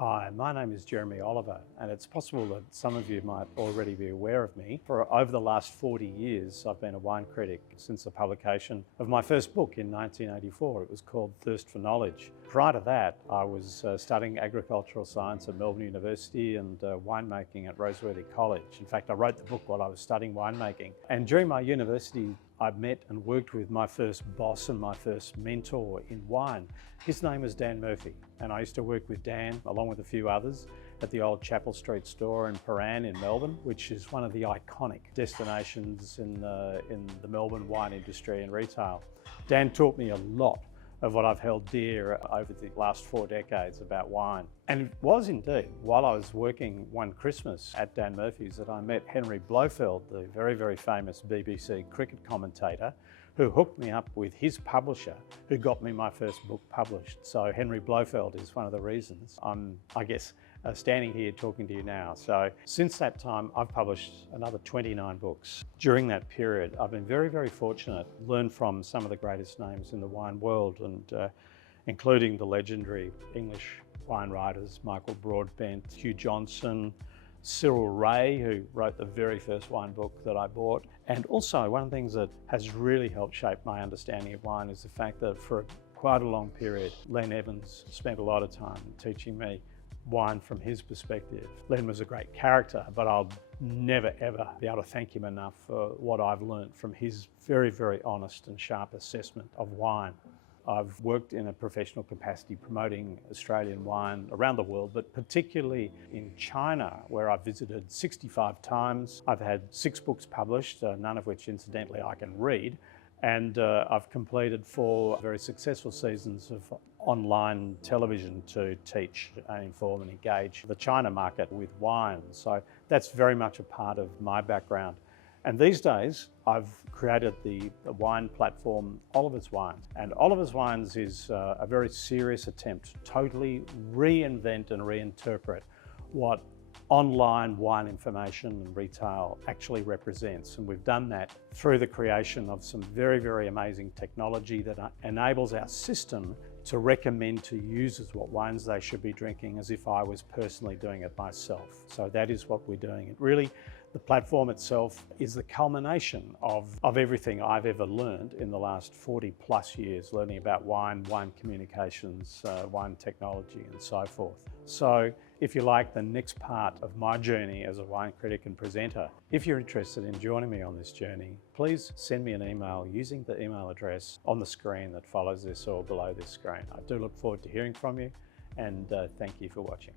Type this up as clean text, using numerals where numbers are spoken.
Hi, my name is Jeremy Oliver, and it's possible that some of you might already be aware of me. For over the last 40 years, I've been a wine critic since the publication of my first book in 1984. It was called Thirst for Knowledge. Prior to that, I was studying agricultural science at Melbourne University and winemaking at Roseworthy College. In fact, I wrote the book while I was studying winemaking. And during my university, I met and worked with my first boss and my first mentor in wine. His name was Dan Murphy, and I used to work with Dan along with a few others at the old Chapel Street store in Prahran in Melbourne, which is one of the iconic destinations in the Melbourne wine industry and retail. Dan taught me a lot of what I've held dear over the last 4 decades about wine. And it was indeed while I was working one Christmas at Dan Murphy's that I met Henry Blofeld, the very, very famous BBC cricket commentator, who hooked me up with his publisher, who got me my first book published. So Henry Blofeld is one of the reasons I'm, standing here talking to you now. So since that time, I've published another 29 books. During that period, I've been very, very fortunate, learned from some of the greatest names in the wine world, and including the legendary English wine writers, Michael Broadbent, Hugh Johnson, Cyril Ray, who wrote the very first wine book that I bought. And also, one of the things that has really helped shape my understanding of wine is the fact that for quite a long period, Len Evans spent a lot of time teaching me wine from his perspective. Len was a great character, but I'll never ever be able to thank him enough for what I've learned from his very, very honest and sharp assessment of wine. I've worked in a professional capacity promoting Australian wine around the world, but particularly in China, where I've visited 65 times. I've had 6 books published, none of which incidentally I can read. And I've completed 4 very successful seasons of online television to teach and inform and engage the China market with wine. So that's very much a part of my background. And these days, I've created the wine platform Oliver's Wines. And Oliver's Wines is a very serious attempt to totally reinvent and reinterpret what online wine information and retail actually represents. And we've done that through the creation of some very, very amazing technology that enables our system to recommend to users what wines they should be drinking as if I was personally doing it myself. So that is what we're doing. It really, the platform itself is the culmination of everything I've ever learned in the last 40 plus years, learning about wine, wine communications, wine technology and so forth. So if you like the next part of my journey as a wine critic and presenter, if you're interested in joining me on this journey, please send me an email using the email address on the screen that follows this or below this screen. I do look forward to hearing from you, and thank you for watching.